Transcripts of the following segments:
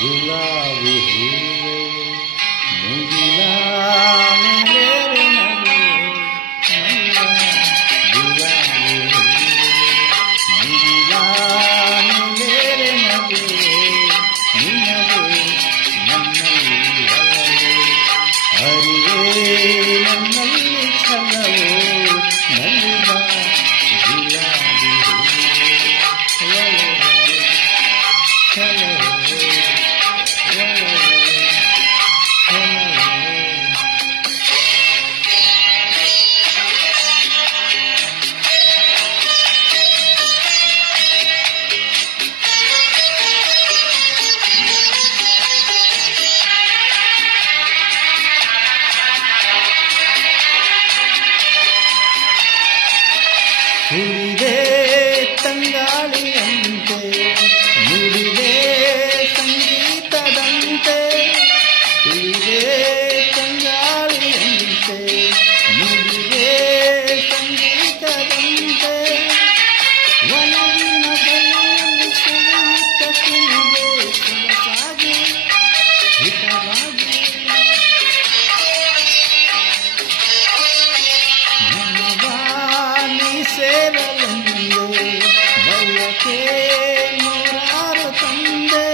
ಗುಲಾಬಿ ಹೂವೆ ಮುಗಿಲ ಮೇಲೆ ನಗೆ ಗುಲಾಬಿ ಹೂವೆ ಮುಗಿಲ ಮೇಲೆ ನಗೆ ನಿನಗೆ ನನ್ನಲ್ಲಿ ಹರಿಯೇ ನನ್ನಲ್ಲಿ ಛಲವೋ ನಲಿವ ಗುಲಾಬಿ ಹೂವೆ ಛಲವೋ ಹುಲಿದೆ ತಂಗಾಳಿಯಂತೆ ನುಡಿದೆ ಸಂಗೀತದಂತೆ ಹುಲಿದೆ ತಂಗಾಳಿಯಂತೆ ನುಡಿದೆ ಸಂಗೀತದಂತೆ ಒಲವಿನ ಬಲೆಯಲ್ಲಿ ಸುಳಿಯುತ್ತ ಕುಣಿದೆ ಸೊಗಸಾಗಿ ಹಿತವಾಗಿ ನಮಗಾನಿ ಸೇರಲೆಂದು ಬಯಕೆ ನೂರಾರು ತಂದೆ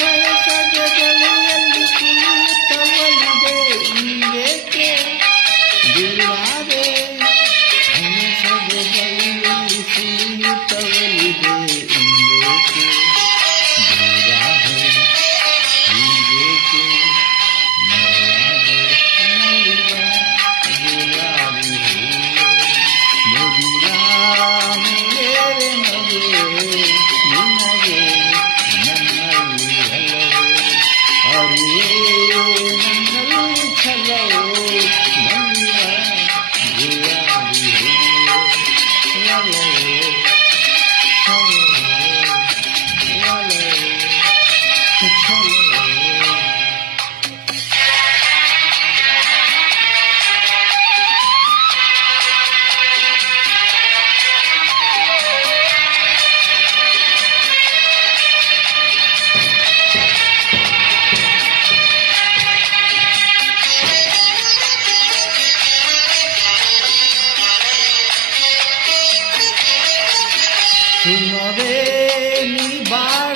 ಬಯಸದ ಬಳಿಯಲ್ಲಿ ಸುಳಿಯುತ್ತವಲಿದೆ ಇಂದೇಕೆ ದೂರಾದೆ ಬಯಸದ ಬಳಿಯಲ್ಲಿ ಸುಳಿಯುತ್ತವಲಿದೆ ಇಂದೇಕೆ ದೂರಾದೆ ಹೀಗೇಕೆ ಮರೆಯಾದೆ ನಲಿವ ಗುಲಾಬಿ ಹೂವೆ ಮುಗಿಲ ಮೇಲೆ ನಗೆ ನಿನಗೆ ನನ್ನಲ್ಲಿ ಹಲವು ಹರಿಯೇ ನನ್ನಲ್ಲಿ ಛಲವೋ ನಲಿವ ಗುಲಾಬಿ ಹೂವೆ ಒಲವೋ ಛಲವೋ ಒಲವೋ ಛಲವೋ. ಸುಮವೇ ನೀ ಬಾಳ